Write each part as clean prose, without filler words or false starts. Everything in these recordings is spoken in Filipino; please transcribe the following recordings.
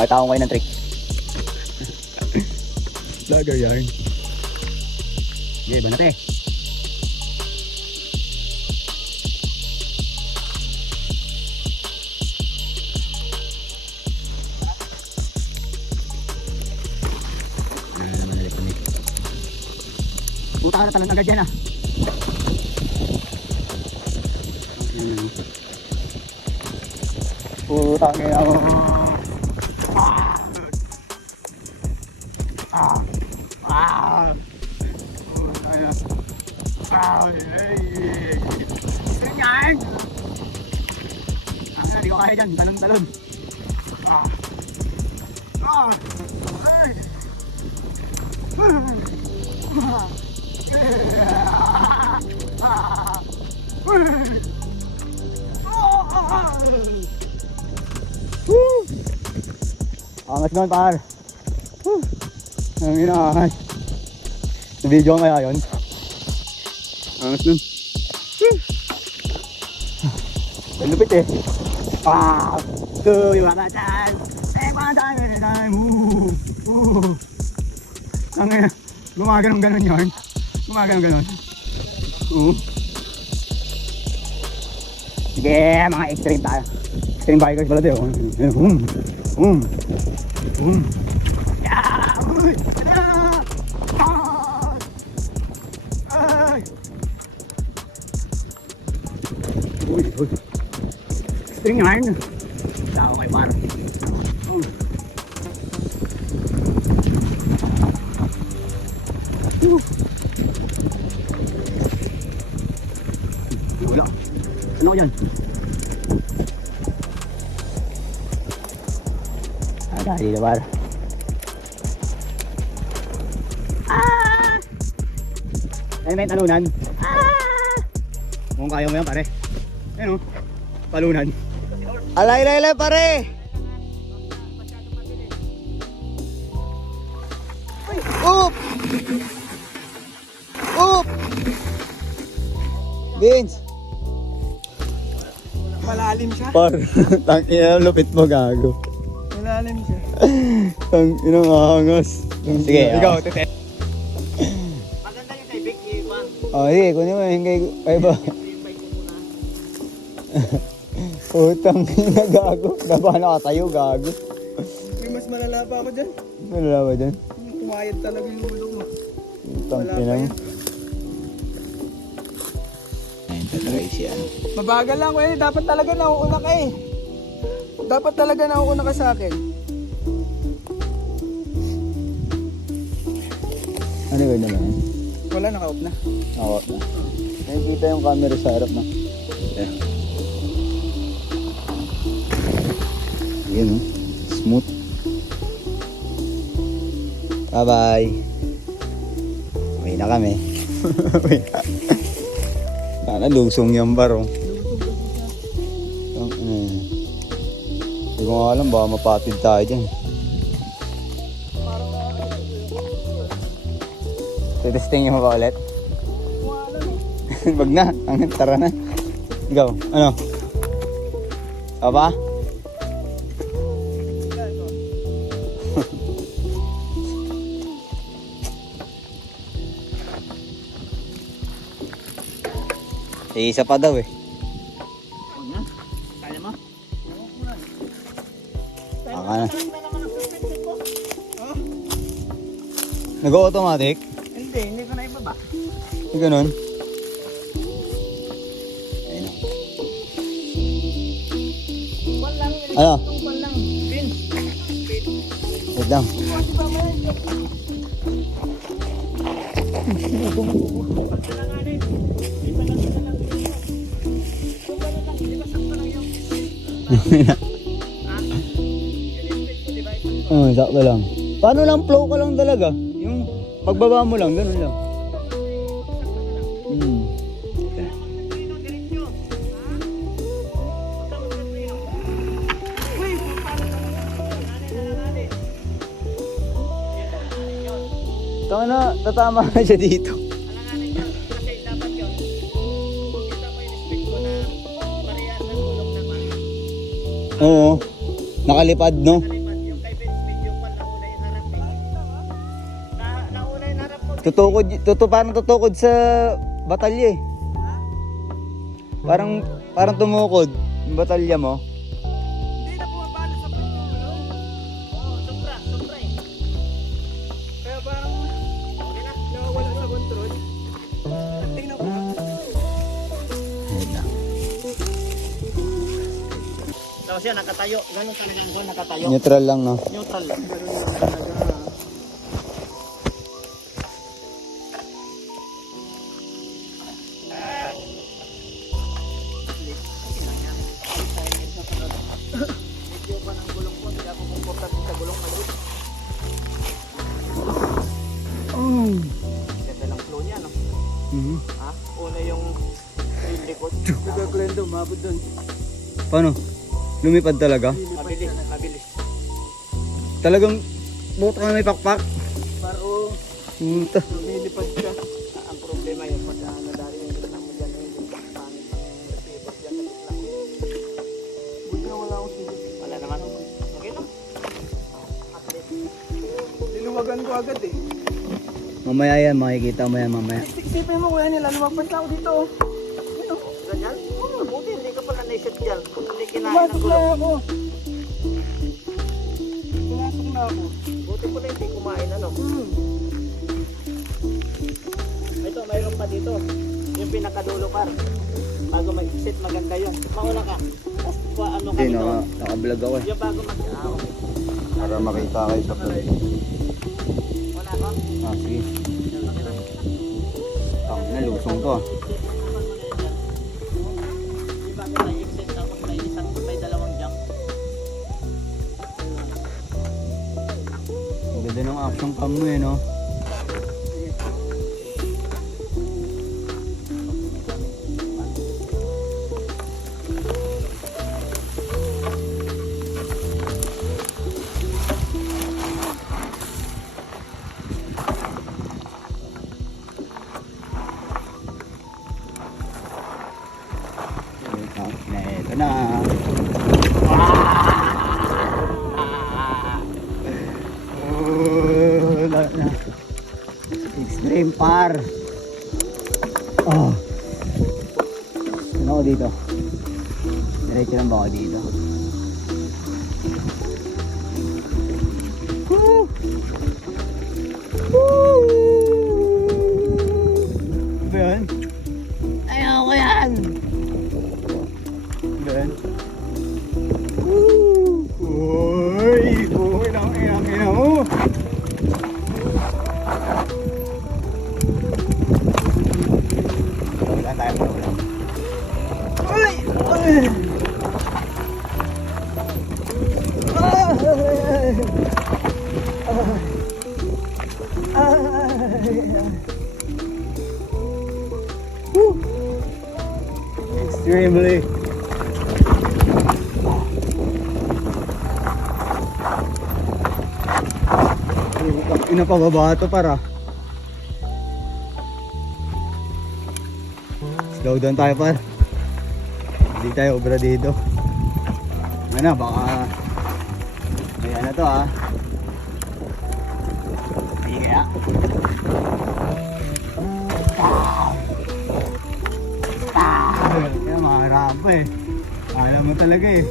Pakita ko kayo ng trick. Lager yarn. Sige, banat eh. Puta ka na talang agad yan ah. Puta ka na ako. Ganyan! Hindi ko kaya dyan, talon-talon. Angas naman par. Ang inaangas. Video ko kaya yun. Angas nun. Lupit eh. Kuy mga chan. Ang ina. Gumaganon-ganon yun. Gumaganon-ganon. Sige, mga extreme tayo. Extreme bikers pala tayo. Extreme yarn. Tao kay par. Wala. Ano yan? Dali na par. Ay may talunan. Kung kaya mo yan pare. Ayun o. Talunan. Alay pare. Oop! Oop! Vince! Malalim siya. Par, tangina lupit mo gago. Malalim siya. Tangina angas. Sige, ikaw, tete. Maganda yung kay Vic, Iwan. Oh, sige, kunin mo yung kay ba? Utang na gago. Dapat nakatayo gago. May mas malala pa ako dyan. Malala ba dyan? Tumayad talaga yung ulo mo. Utang Wala pa ina mo. yan. Ayun, tatry siya. Mabagal lang ko eh. Dapat talaga nauuna ka eh. Dapat talaga nauuna ka sa akin. Ano ba naman? Wala, naka-off na. Ako na. Nakikita yung camera sa harap na. Ayan. Ayan o. Smooth. Bye-bye. Okay na kami. Sana lusong yung baro. Hindi ko nga alam, baka mapatid tayo dyan. Titesting mo ba ulit? Wag na, tara na. Ikaw, ano? Aba? Isa pa daw eh. Kaya mo? Baka na. Nag-automatic? Hindi ko na ibaba. Hindi ganun. Ayun na. Kwan lang, Ano? kwan lang. Pin. Wait lang. Sakto lang. Paano lang flow ka lang talaga? Yung pagbaba mo lang, ganun lang. Tama na, tatama ka siya dito. Alanganin yun. Kasi dapat yun. Kita mo yung speed ko na parehas ng gulong naman. Oo. Nakalipad, no? Kalipad yung kay Vince medyo pa nauna yung harap eh. Nauna yung harap ko. Parang tutukod sa batalya eh. Parang tumukod yung batalya mo. Hindi na pumapalo sa pagkulo. Oo, sobra eh. Kaya parang Okay na. nawawala sa control. Tingnan ko. Ayun na. Tapos yan, nakatayo. Ganun talaga ako, nakatayo. Neutral lang, no? Neutral lang. Ganun lang talaga. Medyo pa ng gulong ko, hindi ako komportable sa gulong maliit. Oh. Ganda lang flow niya, no? Mhm. Ha? Una yung likod. Nagkaklendo, mabot doon. Paano? Lumipad talaga? Mabilis, mabilis. Talagang buto ka na may pakpak. Paro, Puta. lumilipad siya. Ang problema yun, pag nadali yung gitna mo dyan, yung pangit. Kasi pag dyan sa gitna, Buti na wala akong silip. wala naman. Okay lang. Athlete. Liluwagan ko agad eh. Mamaya yan, makikita mo yan mamaya. Isipin mo kuya nila, lumagpas na ako dito. Ano? Ganyan? Buti, hindi ka pala naisip dyan. Hindi kinain ng Pumasok na gulong. ako. Pumasok na ako. Buti pala hindi kumain, ano? Ito, mayroon pa dito. Yung pinakadulo par. Bago mag-exit, maganda yun. Mauna ka. Tapos ano ka Hindi, dito. naka-vlog ako eh. Yung bago okay. Para makita kayo sa vlog. Wala ka. Ah, sige. Nalusong to ah. Di bago may exit, tapos may dalawang jump. Ang ganda ng action cam mo eh, no? Ito na. Wala na. Extreme par. Oh. Ano ako dito? Diretso lang ba ako dito? Woo! Woo! Ano ba yan? Ayoko yan! Ano ba yan? Woo! Uy! Uy! Ina mo! Wala tayo pa ulam. Uy! Uy! Woo! Extremely. Ina pa baba ito para. Slow down tayo par. Hindi tayo obra dito. Ano baka may ano to ah. Yeah. Kaya maharap eh. Alam mo talaga eh.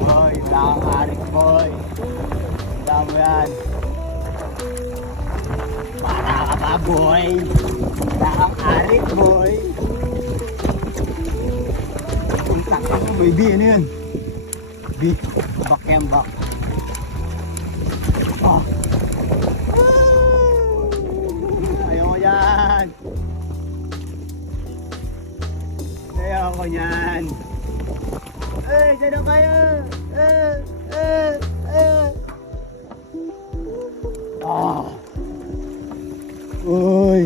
Boy, nakakarik boy. Tanda mo yan. Para ka ba boy? Nakakarik boy. Ang takot mo boy. B, ano yun? B, back yan back. Ah. Ayaw ko yan. Ayaw ko yan. Eh, dyan kayo. Ah. Uy.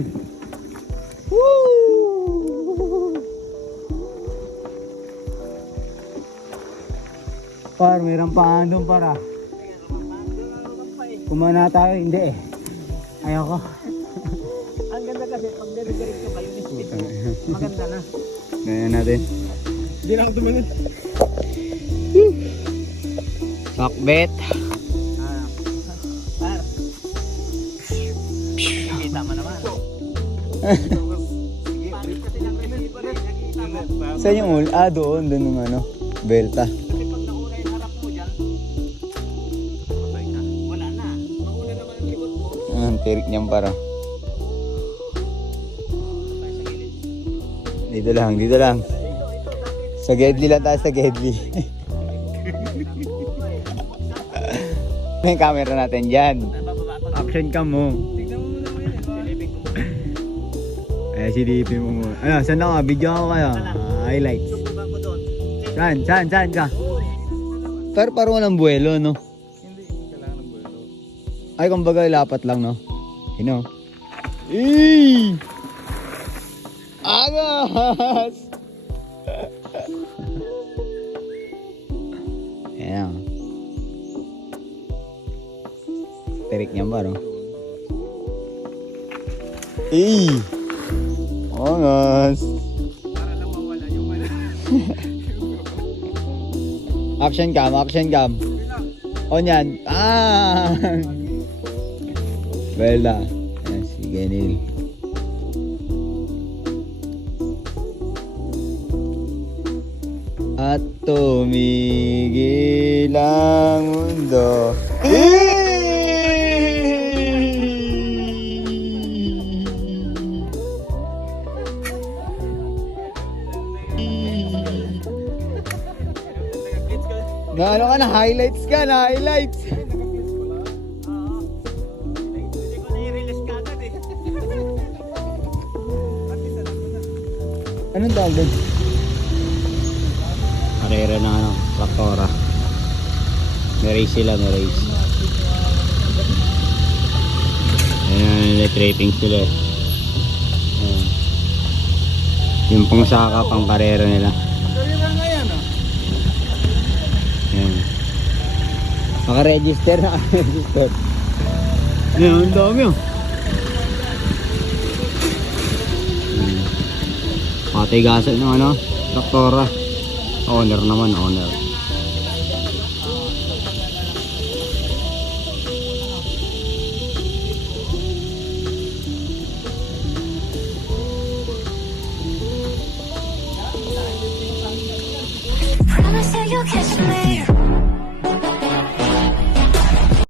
Woo. Par, may rampahan doon para. Kumana tayo, hindi eh. Ayoko. Ang ganda kasi, pag diretso kayo ni speed mo, maganda na. Ganyan natin. Hindi na ako tumingin. Sakbet. Par. Kita mo naman. Palit kasi ng receiver eh, nakita mo. Saan yung ul? Doon yung ano, belta. Kasi pag nauna yung harap mo dyan, patay ka. Wala na. Mauna naman ang likod mo. Ang tirik niyang para. Patay sa gilid. Dito lang, dito lang. Sa Gedli lang tayo, sa Gedli. May camera natin dyan. Bababa ko. Action cam mo. Tignan mo muna ngayon. Silipin ko. Eh, silipin mo muna. Ano, saan na ka? Video ako kayo. Highlights. Subukan ko doon. Saan ka? Pero parang walang buwelo, no? Hindi kailangan ng buwelo. Ay, kumbaga lapat lang, no? Hino. Eee! Angas! Ayan. Tirik niya ba, no? Eee! Angas! Para lang mawala yung ano. Action cam. On yan. Bella. Ayan, si Genil. At tumigil ang mundo. Na ano ka na, highlights ka na, highlights. Oo. Hindi ko na-i-release kagad eh. Anong tawag doon? Karera na ano, traktora. May race sila, may race. Ayan, tripping sila eh. Ayan. Yung pang saka, pang karera nila. Karera nga yan ah. Ayan. Naka-register. Ayan, ang dami oh. Patigasan ng ano, traktora. Owner naman, owner. Promise that you'll catch me.